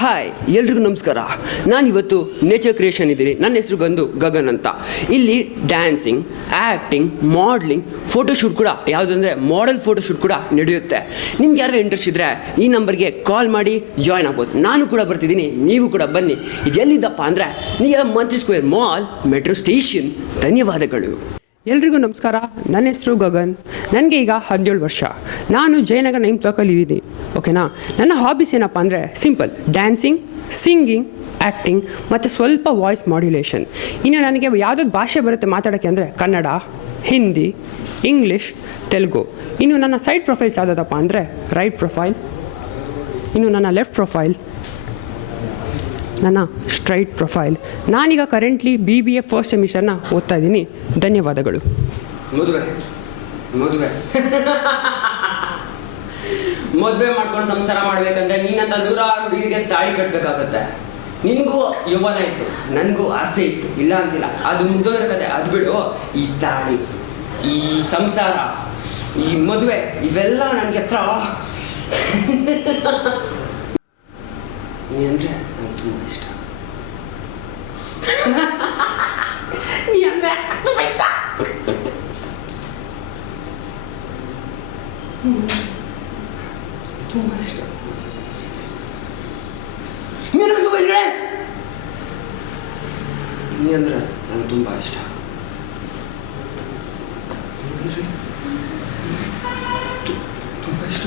Hi ಎಲ್ರಿಗೂ ನಮಸ್ಕಾರ. ನಾನಿವತ್ತು ನೇಚರ್ ಕ್ರಿಯೇಷನ್ ಇದ್ದೀನಿ. ನನ್ನ ಹೆಸರು ಬಂದು ಗಗನ್ ಅಂತ. ಇಲ್ಲಿ ಡ್ಯಾನ್ಸಿಂಗ್, ಆ್ಯಕ್ಟಿಂಗ್, ಮಾಡಲಿಂಗ್, ಫೋಟೋಶೂಟ್ ಕೂಡ, ಯಾವುದಂದರೆ ಮಾಡೆಲ್ ಫೋಟೋಶೂಟ್ ಕೂಡ ನಡೆಯುತ್ತೆ. ನಿಮ್ಗೆ ಯಾರಿಗೂ ಇಂಟ್ರೆಸ್ಟ್ ಇದ್ದರೆ ಈ ನಂಬರ್ಗೆ ಕಾಲ್ ಮಾಡಿ ಜಾಯ್ನ್ ಆಗ್ಬೋದು. ನಾನು ಕೂಡ ಬರ್ತಿದ್ದೀನಿ, ನೀವು ಕೂಡ ಬನ್ನಿ. ಇದೆಲ್ಲಿದ್ದಪ್ಪ ಅಂದರೆ ನಿಯರ್ ಮಂತ್ರಿ ಸ್ಕ್ವೇರ್ ಮಾಲ್, ಮೆಟ್ರೋ ಸ್ಟೇಷನ್. ಧನ್ಯವಾದಗಳು. ಎಲ್ರಿಗೂ ನಮಸ್ಕಾರ. ನನ್ನ ಹೆಸರು ಗಗನ್. ನನಗೆ ಈಗ 17 ವರ್ಷ. ನಾನು ಜಯನಗರ 9th ಬ್ಲಾಕಲ್ಲಿ ಇದ್ದೀನಿ. ಓಕೆನಾ. ನನ್ನ ಹಾಬೀಸ್ ಏನಪ್ಪ ಅಂದರೆ ಸಿಂಪಲ್: ಡ್ಯಾನ್ಸಿಂಗ್, ಸಿಂಗಿಂಗ್, ಆ್ಯಕ್ಟಿಂಗ್ ಮತ್ತು ಸ್ವಲ್ಪ ವಾಯ್ಸ್ ಮಾಡ್ಯುಲೇಷನ್. ಇನ್ನು ನನಗೆ ಯಾವುದಾದ್ರು ಭಾಷೆ ಬರುತ್ತೆ ಮಾತಾಡೋಕ್ಕೆ ಅಂದರೆ ಕನ್ನಡ, ಹಿಂದಿ, ಇಂಗ್ಲೀಷ್, ತೆಲುಗು. ಇನ್ನು ನನ್ನ ಸೈಡ್ ಪ್ರೊಫೈಲ್ಸ್ ಯಾವುದಪ್ಪ ಅಂದರೆ ರೈಟ್ ಪ್ರೊಫೈಲ್, ಇನ್ನು ನನ್ನ ಲೆಫ್ಟ್ ಪ್ರೊಫೈಲ್, ನನ್ನ ಸ್ಟ್ರೈಟ್ ಪ್ರೊಫೈಲ್. ನಾನೀಗ ಕರೆಂಟ್ಲಿ BBA ಫಸ್ಟ್ ಸೆಮಿಸ್ಟರ್ನ ಓದ್ತಾ ಇದ್ದೀನಿ. ಧನ್ಯವಾದಗಳು. ಮದುವೆ ಮದುವೆ ಮದುವೆ ಮಾಡ್ಕೊಂಡು ಸಂಸಾರ ಮಾಡಬೇಕಂದ್ರೆ ನೀನಂತ 106 ಹುಡುಗಿಗೆ ತಾಳಿ ಕಟ್ಟಬೇಕಾಗತ್ತೆ. ನಿನಗೂ ಯೌವನ ಇತ್ತು, ನನಗೂ ಆಸೆ ಇತ್ತು, ಇಲ್ಲ ಅಂತಿಲ್ಲ. ಅದು ಮುಗ್ದೋದ್ರ ಕತೆ, ಅದು ಬಿಡು. ಈ ತಾಳಿ, ಈ ಸಂಸಾರ, ಈ ಮದುವೆ, ಇವೆಲ್ಲ ನನಗೆ ಹತ್ರ ನೀ ಅಂದರೆ ನನಗೆ ತುಂಬ ಇಷ್ಟ. ನೀ ಅಂದರೆ ತುಂಬ ಇಷ್ಟ. ತುಂಬ ಇಷ್ಟ. ನನಗೆ ತುಂಬ ಇಷ್ಟ. ನೀ ಅಂದರೆ ನನಗೆ ತುಂಬ ಇಷ್ಟ. ತುಂಬ ಇಷ್ಟ.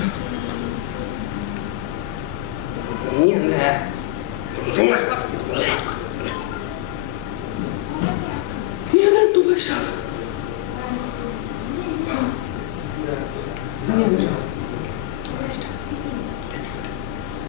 ನೀ ಅಂದರೆ ತುಂಬ ಇಷ್ಟ. ನೀ ಅಂದರೆ ತುಂಬ ಇಷ್ಟ.